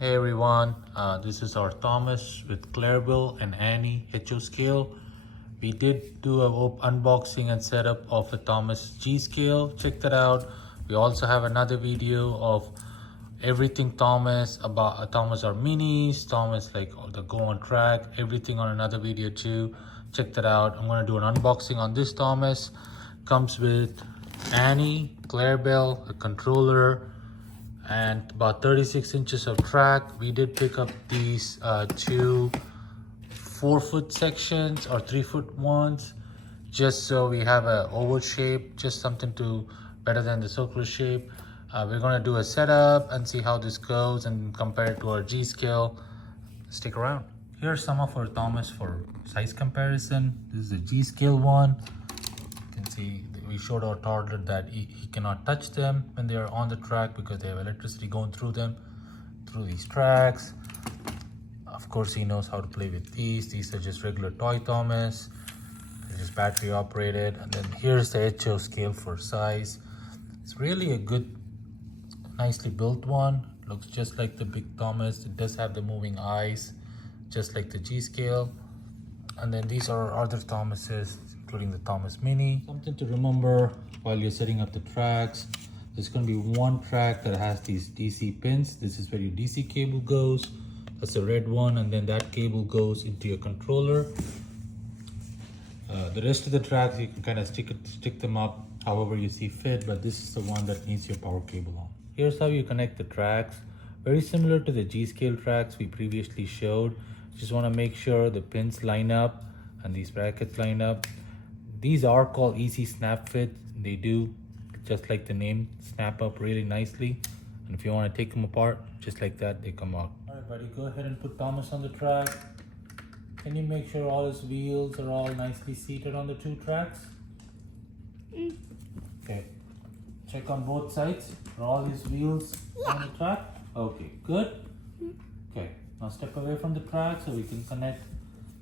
Hey everyone, this is our Thomas with Clarabel and Annie HO scale. We did do a unboxing and setup of a Thomas G scale. Check that out. We also have another video of everything Thomas, about Thomas are minis, Thomas like the go on track, everything on another video too. Check that out. I'm gonna do an unboxing on this Thomas. Comes with Annie, Clarabel, a controller, and about 36 inches of track. We did pick up these two 4-foot sections or 3-foot ones, just so we have a oval shape, just something to better than the circular shape. We're gonna do a setup and see how this goes and compare it to our G scale. Stick around. Here's some of our Thomas for size comparison. This is a G scale one. You can see we showed our toddler that he cannot touch them when they are on the track because they have electricity going through them, through these tracks. Of course, he knows how to play with these. These are just regular toy Thomas. They're just battery operated. And then here's the HO scale for size. It's really a good, nicely built one. Looks just like the big Thomas. It does have the moving eyes, just like the G scale. And then these are other Thomases, including the Thomas Mini. Something to remember while you're setting up the tracks. There's going to be one track that has these DC pins. This is where your DC cable goes. That's the red one, and then that cable goes into your controller. The rest of the tracks you can kind of stick them up however you see fit, but this is the one that needs your power cable on. Here's how you connect the tracks. Very similar to the G scale tracks we previously showed. Just want to make sure the pins line up and these brackets line up. These are called easy snap fit. They do, just like the name, snap up really nicely. And if you want to take them apart, just like that, they come out. All right, buddy, go ahead and put Thomas on the track. Can you make sure all his wheels are all nicely seated on the two tracks? Okay. Check on both sides. Are all his wheels on the track? Okay, good. Okay, now step away from the track so we can connect.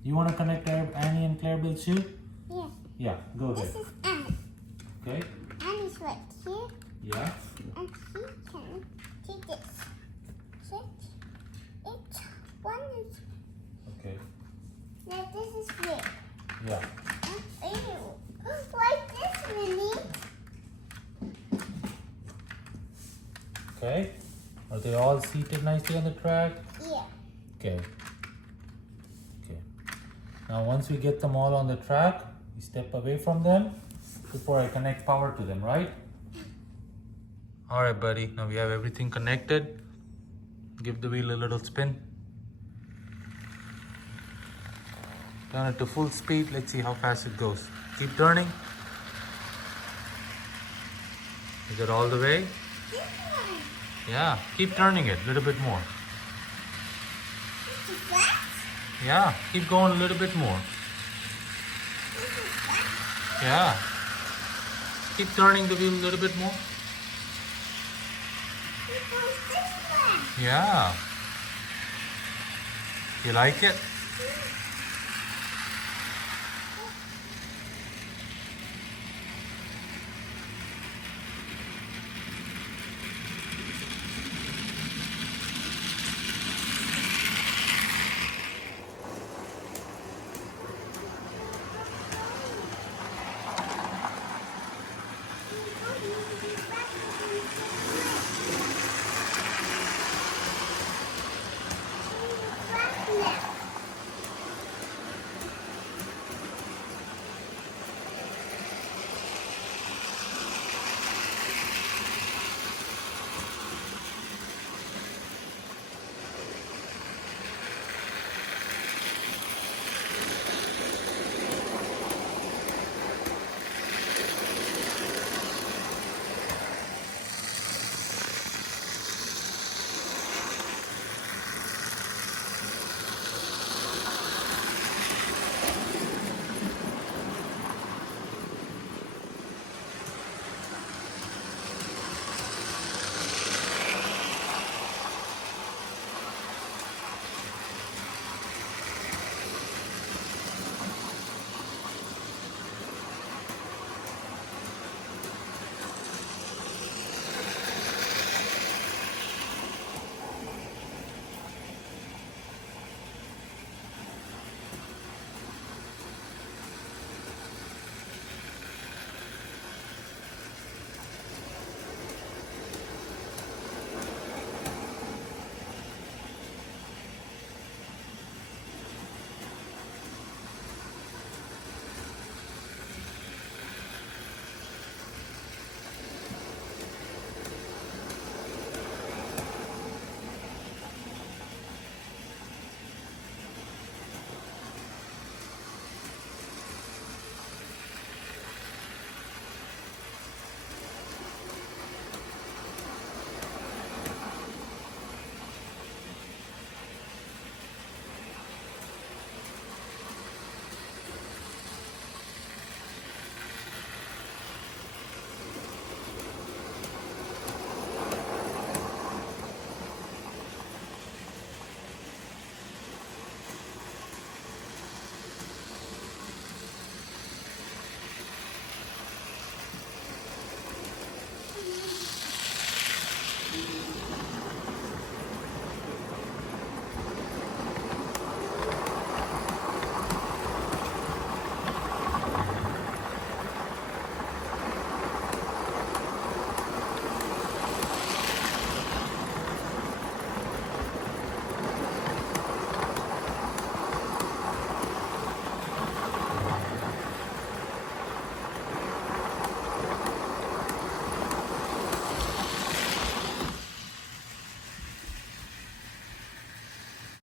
You want to connect Annie and Clarabel too? Yeah. Yeah, go ahead. This is Annie. Okay. Annie's right here. Yeah. And she can take this. Switch. Each one is. Okay. Now this is red. Yeah. Like this, Minnie. Okay. Are they all seated nicely on the track? Yeah. Okay. Okay. Now once we get them all on the track, we step away from them before I connect power to them, right? All right, buddy. Now we have everything connected. Give the wheel a little spin. Turn it to full speed. Let's see how fast it goes. Keep turning. Is it all the way? Yeah, keep turning it a little bit more. This is flat. Yeah, keep going a little bit more. This is flat. Yeah. Keep turning the wheel a little bit more. It goes this way. Yeah. You like it? Yeah.